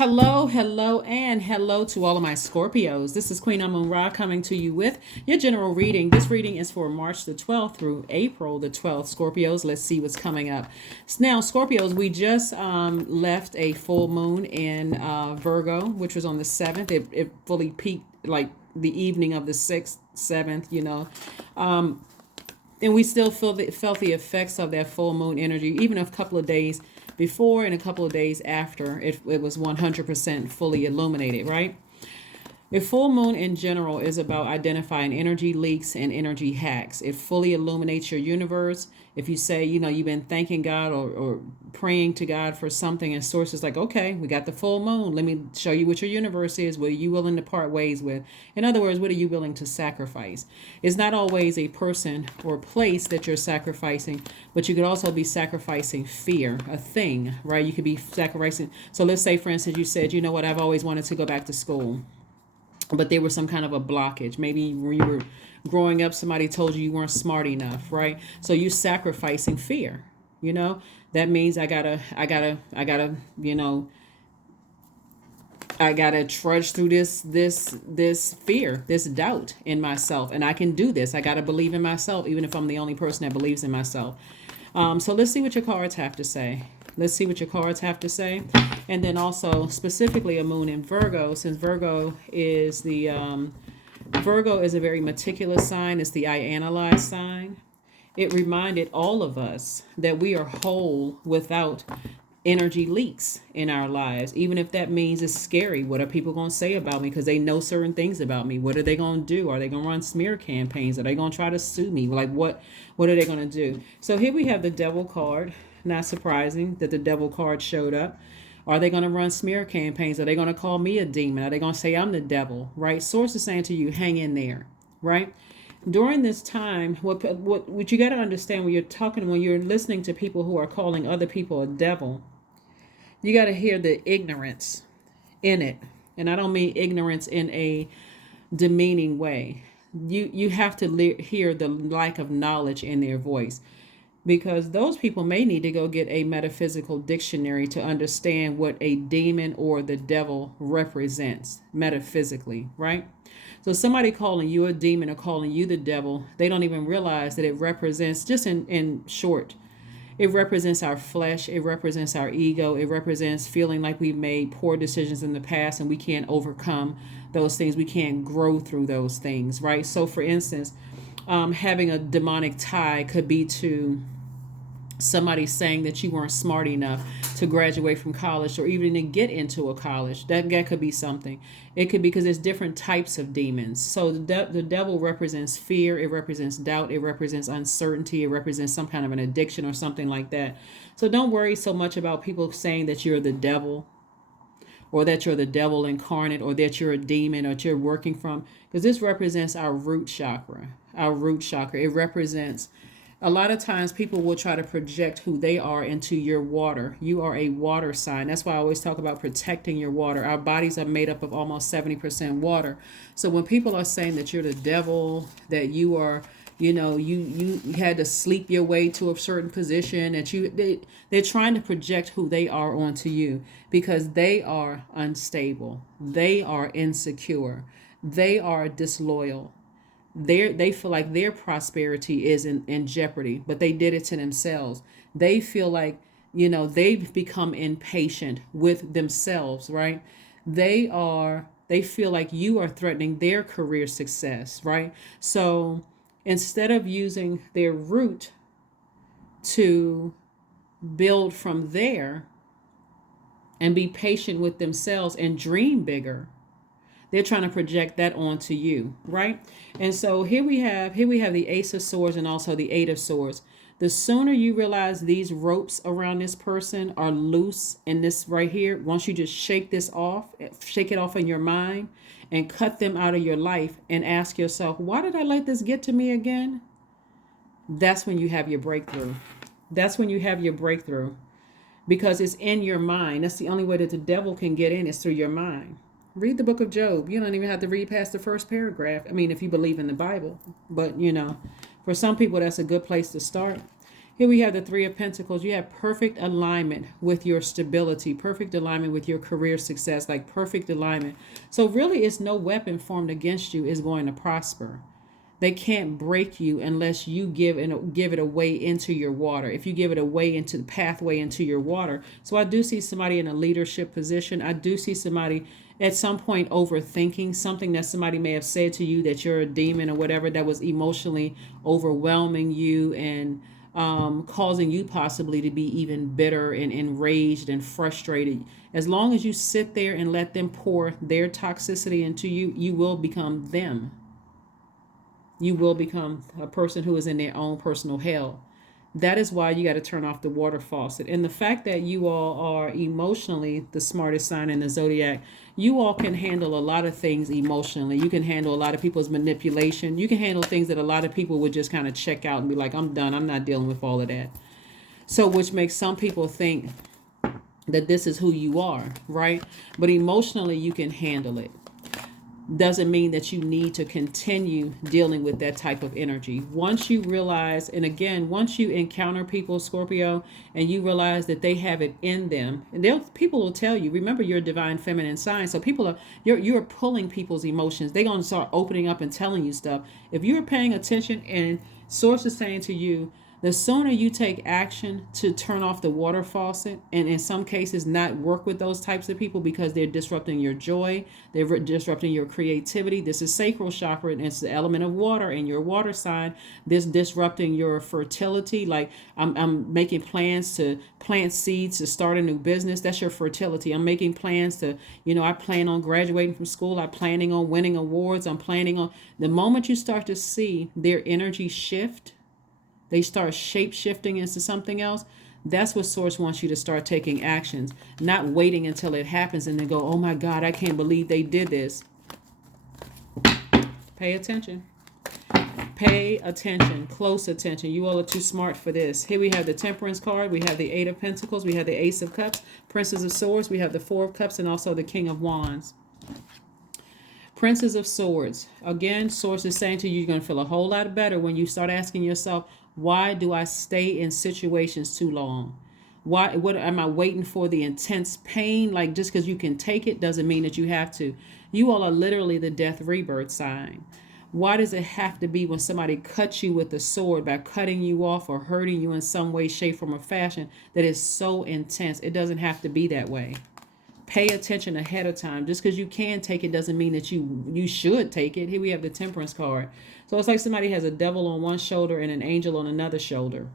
Hello, hello, and hello to all of my Scorpios. This is Queen Amun Ra coming to you with your general reading. This reading is for March the 12th through April the 12th. Scorpios, let's see what's coming up. Now, Scorpios, we just left a full moon in Virgo, which was on the 7th. It fully peaked like the evening of the 6th, 7th, and we still felt the effects of that full moon energy, even a couple of days before and a couple of days after it was 100% fully illuminated, right? A full moon in general is about identifying energy leaks and energy hacks. It fully illuminates your universe. If you say, you've been thanking God or praying to God for something, and source is like, okay, we got the full moon. Let me show you what your universe is. What are you willing to part ways with? In other words, what are you willing to sacrifice? It's not always a person or place that you're sacrificing, but you could also be sacrificing fear, a thing, right? You could be sacrificing. So let's say, for instance, you said, you know what, I've always wanted to go back to school, but there was some kind of a blockage. Maybe when you were growing up, somebody told you weren't smart enough, right? So you're sacrificing fear. That means I gotta, I gotta trudge through this fear, this doubt in myself, and I can do this. I gotta believe in myself, even if I'm the only person that believes in myself. So let's see what your cards have to say. Let's see what your cards have to say. And then also specifically a moon in Virgo, since Virgo is a very meticulous sign. It's the I analyze sign. It reminded all of us that we are whole without energy leaks in our lives, even if that means it's scary. What are people going to say about me because they know certain things about me? What are they going to do? Are they going to run smear campaigns? Are they going to try to sue me? Like what are they going to do? So here we have the devil card. Not surprising that the devil card showed up. Are they going to run smear campaigns? Are they going to call me a demon? Are they going to say I'm the devil? Right? Source is saying to you, hang in there. Right? During this time, what you got to understand when you're listening to people who are calling other people a devil, you got to hear the ignorance in it. And I don't mean ignorance in a demeaning way. You have to hear the lack of knowledge in their voice, because those people may need to go get a metaphysical dictionary to understand what a demon or the devil represents metaphysically, right? So somebody calling you a demon or calling you the devil, they don't even realize that it represents, just in short, it represents our flesh. It represents our ego. It represents feeling like we've made poor decisions in the past and we can't overcome those things. We can't grow through those things, right? So for instance, having a demonic tie could be to somebody saying that you weren't smart enough to graduate from college or even to get into a college. That could be something. It could be because there's different types of demons. So the devil represents fear. It represents doubt. It represents uncertainty. It represents some kind of an addiction or something like that. So don't worry so much about people saying that you're the devil, or that you're the devil incarnate, or that you're a demon, or that you're working from, because this represents our root chakra. Our root chakra. It represents, a lot of times people will try to project who they are into your water. You are a water sign. That's why I always talk about protecting your water. Our bodies are made up of almost 70% water. So when people are saying that you're the devil, that you are, you had to sleep your way to a certain position, that they're trying to project who they are onto you, because they are unstable. They are insecure. They are disloyal. They feel like their prosperity is in jeopardy, but they did it to themselves. They feel like, they've become impatient with themselves, right? They feel like you are threatening their career success, right? So instead of using their root to build from there and be patient with themselves and dream bigger, they're trying to project that onto you, right? And so here we have the Ace of Swords and also the Eight of Swords. The sooner you realize these ropes around this person are loose in this right here, once you just shake it off in your mind and cut them out of your life and ask yourself, why did I let this get to me again? That's when you have your breakthrough. That's when you have your breakthrough, because it's in your mind. That's the only way that the devil can get in, is through your mind. Read the book of Job. You don't even have to read past the first paragraph. I mean, if you believe in the Bible. But, for some people, that's a good place to start. Here we have the Three of Pentacles. You have perfect alignment with your stability, perfect alignment with your career success, like perfect alignment. So really, it's no weapon formed against you is going to prosper. They can't break you unless you give it away into your water. If you give it away into the pathway into your water. So I do see somebody in a leadership position. I do see somebody at some point overthinking something that somebody may have said to you, that you're a demon or whatever, that was emotionally overwhelming you and causing you possibly to be even bitter and enraged and frustrated. As long as you sit there and let them pour their toxicity into you, you will become them. You will become a person who is in their own personal hell. That is why you got to turn off the water faucet. And the fact that you all are emotionally the smartest sign in the zodiac, you all can handle a lot of things emotionally. You can handle a lot of people's manipulation. You can handle things that a lot of people would just kind of check out and be like, I'm done. I'm not dealing with all of that. So which makes some people think that this is who you are, right? But emotionally, you can handle it. Doesn't mean that you need to continue dealing with that type of energy. Once you realize, and again, once you encounter people, Scorpio, and you realize that they have it in them, and people will tell you, remember your divine feminine sign. So people are, you're pulling people's emotions. They're going to start opening up and telling you stuff. If you're paying attention and source is saying to you, the sooner you take action to turn off the water faucet, and in some cases not work with those types of people because they're disrupting your joy, they're disrupting your creativity. This is sacral chakra, and it's the element of water in your water sign. This disrupting your fertility. Like I'm making plans to plant seeds to start a new business. That's your fertility. I'm making plans to, I plan on graduating from school. I'm planning on winning awards. I'm planning on, the moment you start to see their energy shift, they start shape-shifting into something else. That's what Source wants you to start taking actions, not waiting until it happens and then go, oh my God, I can't believe they did this. Pay attention. Pay attention. Close attention. You all are too smart for this. Here we have the Temperance card. We have the Eight of Pentacles. We have the Ace of Cups, Princess of Swords. We have the Four of Cups and also the King of Wands. Princess of Swords. Again, Source is saying to you, you're going to feel a whole lot better when you start asking yourself, why do I stay in situations too long? What am I waiting for? The intense pain? Like, just because you can take it doesn't mean that you have to. You all are literally the death rebirth sign. Why does it have to be when somebody cuts you with a sword by cutting you off or hurting you in some way, shape, form, or fashion that is so intense? It doesn't have to be that way. Pay attention ahead of time. Just because you can take it doesn't mean that you should take it. Here we have the Temperance card. So it's like somebody has a devil on one shoulder and an angel on another shoulder.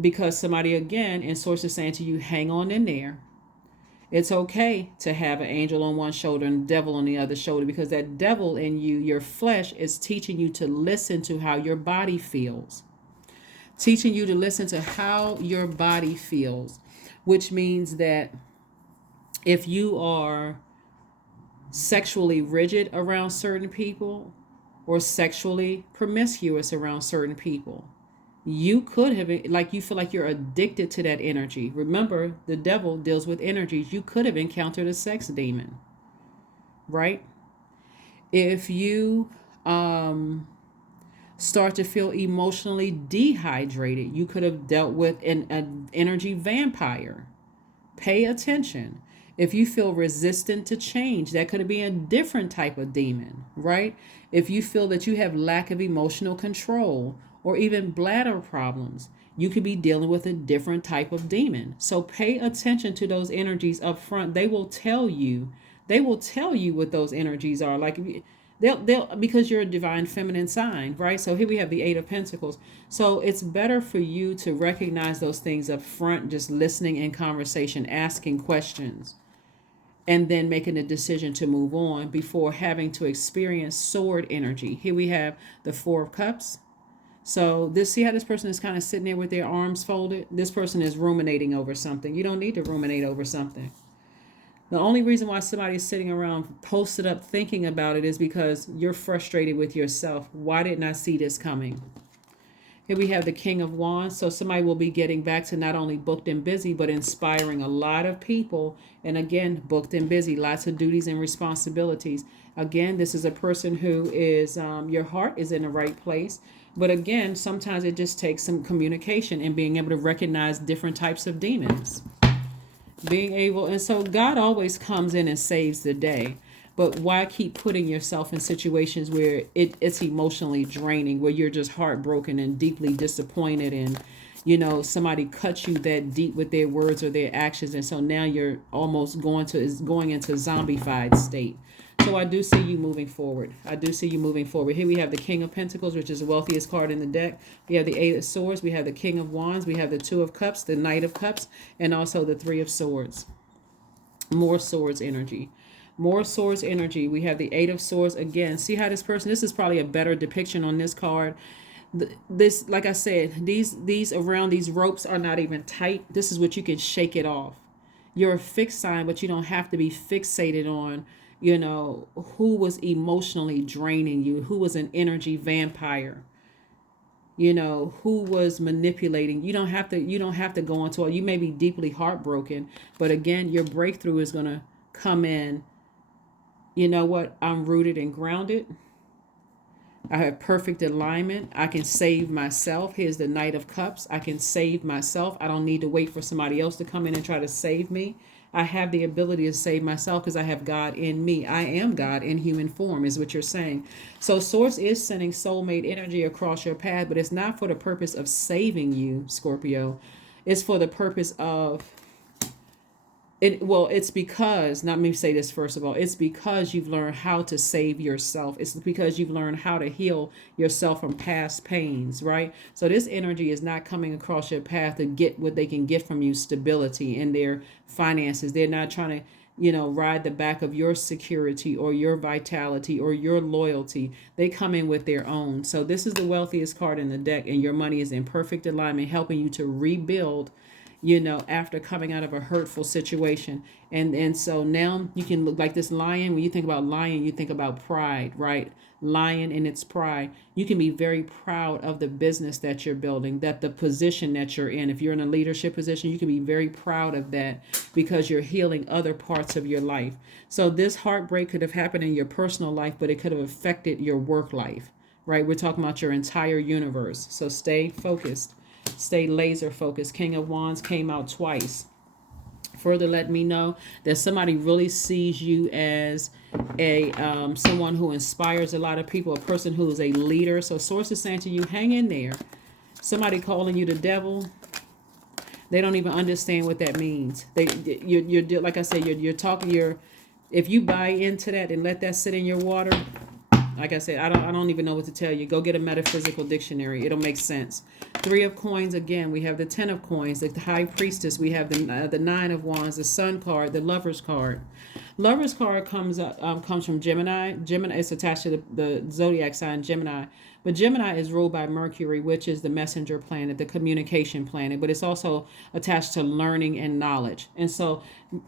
Because somebody, again, in Source is saying to you, hang on in there. It's okay to have an angel on one shoulder and a devil on the other shoulder, because that devil in you, your flesh, is teaching you to listen to how your body feels. Teaching you to listen to how your body feels, which means that if you are sexually rigid around certain people or sexually promiscuous around certain people, you could have, like, you feel like you're addicted to that energy. Remember, the devil deals with energies. You could have encountered a sex demon, right? If you start to feel emotionally dehydrated, you could have dealt with an energy vampire. Pay attention. If you feel resistant to change, that could be a different type of demon, right? If you feel that you have lack of emotional control or even bladder problems, you could be dealing with a different type of demon. So pay attention to those energies up front. They will tell you what those energies are. Like, they'll because you're a divine feminine sign, right? So here we have the Eight of Pentacles. So it's better for you to recognize those things up front, just listening in conversation, asking questions, and then making a decision to move on before having to experience sword energy. Here we have the Four of Cups. So see how this person is kind of sitting there with their arms folded? This person is ruminating over something. You don't need to ruminate over something. The only reason why somebody is sitting around posted up thinking about it is because you're frustrated with yourself. Why didn't I see this coming? Here we have the King of Wands. So somebody will be getting back to not only booked and busy, but inspiring a lot of people. And again, booked and busy, lots of duties and responsibilities. Again, this is a person who is, your heart is in the right place. But again, sometimes it just takes some communication and being able to recognize different types of demons. Being able, and so God always comes in and saves the day. But why keep putting yourself in situations where it's emotionally draining, where you're just heartbroken and deeply disappointed, and somebody cuts you that deep with their words or their actions, and so now you're almost going into zombified state. So I do see you moving forward. I do see you moving forward. Here we have the King of Pentacles, which is the wealthiest card in the deck. We have the Eight of Swords. We have the King of Wands. We have the Two of Cups, the Knight of Cups, and also the Three of Swords. More swords energy. More swords energy. We have the Eight of Swords again. See how this is probably a better depiction on this card. This, like I said, these around these ropes are not even tight. This is what you can shake it off. You're a fixed sign, but you don't have to be fixated on, who was emotionally draining you, who was an energy vampire, who was manipulating. You don't have to go into it. You may be deeply heartbroken, but again, your breakthrough is going to come in. You know what? I'm rooted and grounded. I have perfect alignment. I can save myself. Here's the Knight of Cups. I can save myself. I don't need to wait for somebody else to come in and try to save me. I have the ability to save myself because I have God in me. I am God in human form, is what you're saying. So Source is sending soulmate energy across your path, but it's not for the purpose of saving you, Scorpio. It's for the purpose of it's because, not me say this first of all, it's because you've learned how to save yourself. It's because you've learned how to heal yourself from past pains, right? So this energy is not coming across your path to get what they can get from you, stability in their finances. They're not trying to, ride the back of your security or your vitality or your loyalty. They come in with their own. So this is the wealthiest card in the deck, and your money is in perfect alignment, helping you to rebuild, after coming out of a hurtful situation. And so now you can look like this lion. When you think about lion, you think about pride, right? Lion in its pride. You can be very proud of the business that you're building, that the position that you're in. If you're in a leadership position, you can be very proud of that because you're healing other parts of your life. So this heartbreak could have happened in your personal life, but it could have affected your work life, right? We're talking about your entire universe. So stay focused. Stay laser focused. King of Wands came out twice. Further let me know that somebody really sees you as a someone who inspires a lot of people, a person who is a leader. So Source is saying to you, hang in there. Somebody calling you the devil, they don't even understand what that means. You're like I said, you're talking. If you buy into that and let that sit in your water, like I said, I don't even know what to tell you. Go get a metaphysical dictionary. It'll make sense. Three of Coins again. We have the Ten of Coins, the High Priestess. We have the Nine of Wands, the Sun card, the Lovers card. Lovers card comes from Gemini. Gemini is attached to the zodiac sign Gemini. But Gemini is ruled by Mercury, which is the messenger planet, the communication planet. But it's also attached to learning and knowledge. And so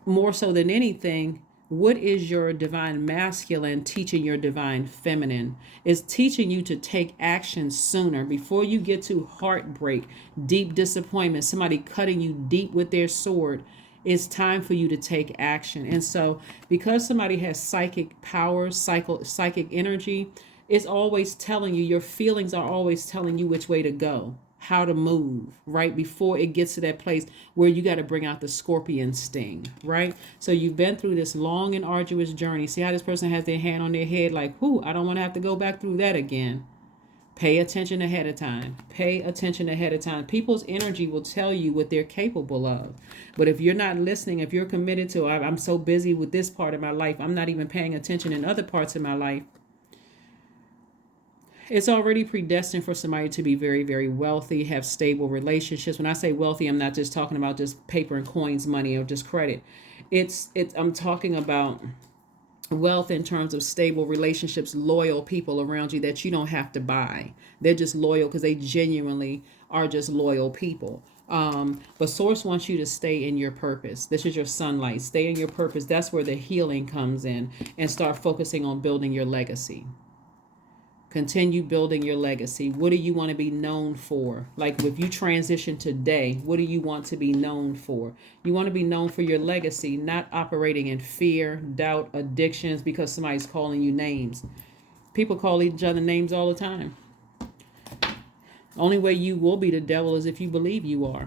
more so than anything, what is your divine masculine teaching your divine feminine? Is teaching you to take action sooner before you get to heartbreak, deep disappointment, somebody cutting you deep with their sword. It's time for you to take action. And so because somebody has psychic powers, psychic energy, it's always telling you, your feelings are always telling you which way to go, how to move, right? Before it gets to that place where you got to bring out the scorpion sting, right? So you've been through this long and arduous journey. See how this person has their hand on their head like, whoo, I don't want to have to go back through that again. Pay attention ahead of time. Pay attention ahead of time. People's energy will tell you what they're capable of. But if you're not listening, if you're committed to, I'm so busy with this part of my life, I'm not even paying attention in other parts of my life, it's already predestined for somebody to be very, very wealthy, have stable relationships. When I say wealthy, I'm not just talking about just paper and coins, money, or just credit. I'm talking about wealth in terms of stable relationships, loyal people around you that you don't have to buy. They're just loyal because they genuinely are just loyal people. But Source wants you to stay in your purpose. This is your sunlight. Stay in your purpose. That's where the healing comes in, and start focusing on building your legacy. Continue building your legacy. What do you want to be known for? Like if you transition today, what do you want to be known for? You want to be known for your legacy, not operating in fear, doubt, addictions because somebody's calling you names. People call each other names all the time. Only way you will be the devil is if you believe you are.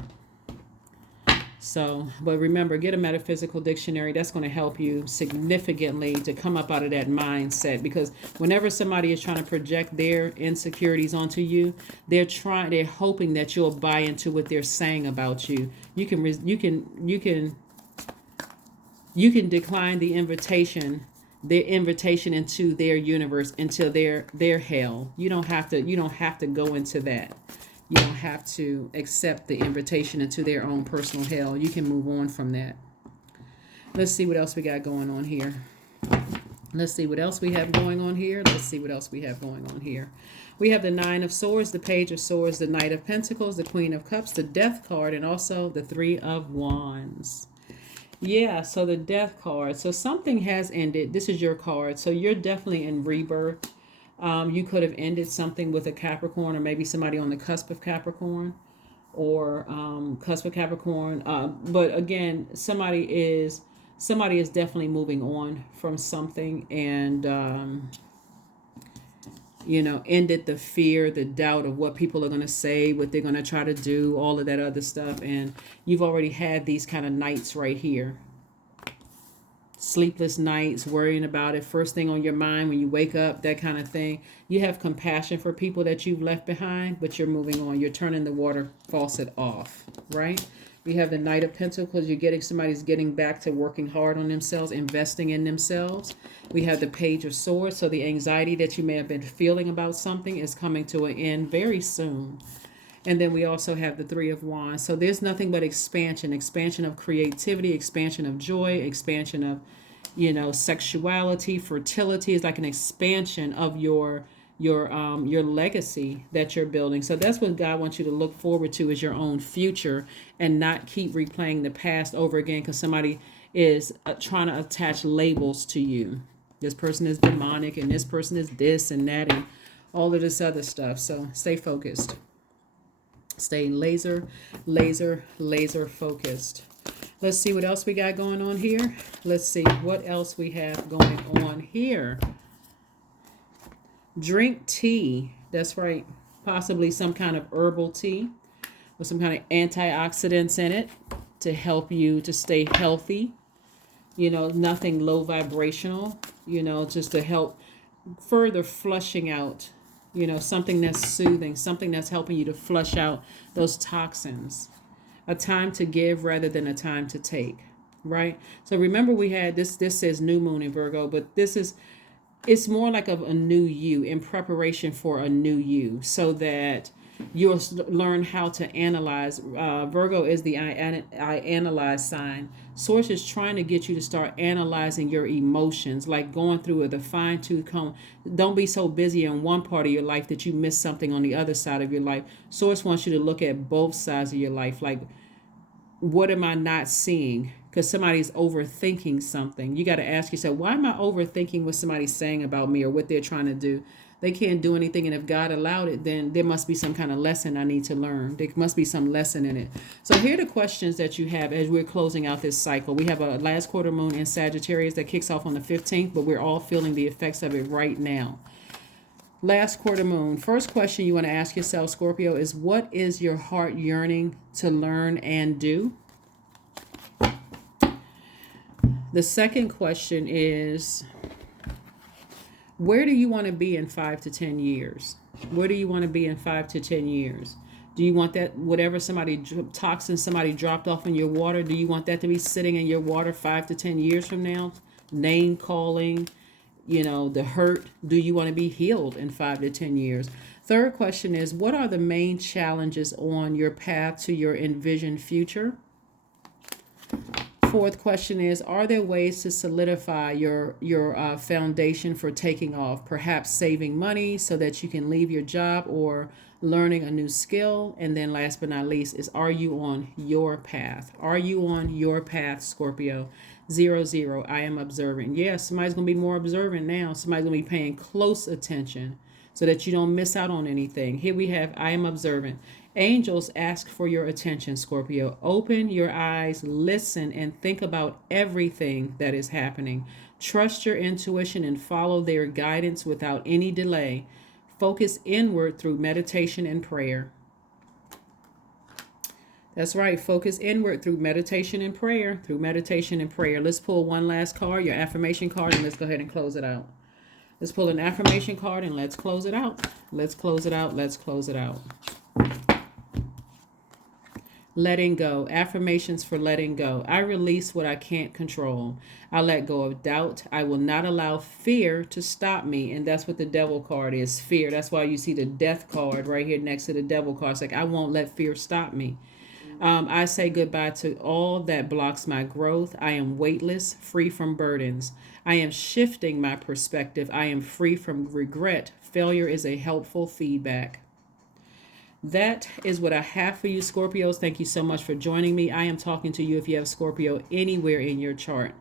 So, but remember, get a metaphysical dictionary. That's going to help you significantly to come up out of that mindset. Because whenever somebody is trying to project their insecurities onto you, they're hoping that you'll buy into what they're saying about you. You can decline the invitation, their invitation into their universe, into their hell. You don't have to go into that. You don't have to accept the invitation into their own personal hell. You can move on from that. Let's see what else we got going on here. Let's see what else we have going on here. Let's see what else we have going on here. We have the Nine of Swords, the Page of Swords, the Knight of Pentacles, the Queen of Cups, the Death card, and also the Three of Wands. Yeah, so the Death card. So something has ended. This is your card. So you're definitely in rebirth. You could have ended something with a Capricorn, or maybe somebody on the cusp of Capricorn, or cusp of Capricorn. But again, somebody is definitely moving on from something, and ended the fear, the doubt of what people are going to say, what they're going to try to do, all of that other stuff. And you've already had these kind of nights right here. Sleepless nights, worrying about it, first thing on your mind when you wake up, that kind of thing. You have compassion for people that you've left behind, but you're moving on. You're turning the water faucet off, right? We have the Knight of Pentacles. Somebody's getting back to working hard on themselves, investing in themselves. We have the Page of Swords. So the anxiety that you may have been feeling about something is coming to an end very soon. And then we also have the Three of Wands. So there's nothing but expansion of creativity, expansion of joy, expansion of, sexuality, fertility. Is like an expansion of your legacy that you're building. So that's what God wants you to look forward to, is your own future, and not keep replaying the past over again because somebody is trying to attach labels to you. This person is demonic, and this person is this and that, and all of this other stuff. So stay focused. Stay laser focused. Let's see what else we got going on here. Let's see what else we have going on here. Drink tea. That's right. Possibly some kind of herbal tea with some kind of antioxidants in it to help you to stay healthy. Nothing low vibrational, just to help further flushing out. Something that's soothing, something that's helping you to flush out those toxins. A time to give rather than a time to take, right? So remember, we had this says new moon in Virgo, but it's more like a new you, in preparation for a new you, so that you'll learn how to analyze. Virgo is the I analyze sign. Source is trying to get you to start analyzing your emotions, like going through with a fine-tooth comb. Don't be so busy in one part of your life that you miss something on the other side of your life. Source wants you to look at both sides of your life. Like, what am I not seeing? Because somebody's overthinking something. You got to ask yourself, why am I overthinking what somebody's saying about me or what they're trying to do? They can't do anything, and if God allowed it, then there must be some kind of lesson I need to learn. There must be some lesson in it. So here are the questions that you have as we're closing out this cycle. We have a last quarter moon in Sagittarius that kicks off on the 15th, but we're all feeling the effects of it right now. Last quarter moon. First question you want to ask yourself, Scorpio, is what is your heart yearning to learn and do? The second question is, where do you want to be in 5 to 10 years? Where do you want to be in 5 to 10 years? Do you want that, whatever toxin somebody dropped off in your water, do you want that to be sitting in your water 5 to 10 years from now? Name calling, the hurt. Do you want to be healed in 5 to 10 years? Third question is, what are the main challenges on your path to your envisioned future? Fourth question is, are there ways to solidify your foundation for taking off? Perhaps saving money so that you can leave your job or learning a new skill. And then last but not least is, are you on your path? Are you on your path, Scorpio? 00, I am observing. Yeah, somebody's going to be more observant now. Somebody's going to be paying close attention. so that you don't miss out on anything. Here we have, I am observant. Angels ask for your attention, Scorpio. Open your eyes, listen, and think about everything that is happening. Trust your intuition and follow their guidance without any delay. Focus inward through meditation and prayer. That's right. Focus inward through meditation and prayer. Through meditation and prayer. Let's pull one last card, your affirmation card, and let's go ahead and close it out. Let's pull an affirmation card and let's close it out. Let's close it out. Let's close it out. Letting go. Affirmations for letting go. I release what I can't control. I let go of doubt. I will not allow fear to stop me. And that's what the devil card is, fear. That's why you see the death card right here next to the devil card. It's like, I won't let fear stop me. I say goodbye to all that blocks my growth. I am weightless, free from burdens. I am shifting my perspective. I am free from regret. Failure is a helpful feedback. That is what I have for you, Scorpios. Thank you so much for joining me. I am talking to you if you have Scorpio anywhere in your chart.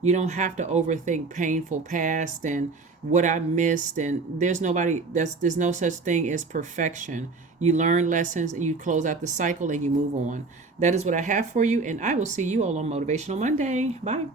You don't have to overthink painful past and what I missed. And there's no such thing as perfection. You learn lessons, and you close out the cycle, and you move on. That is what I have for you, and I will see you all on Motivational Monday. Bye.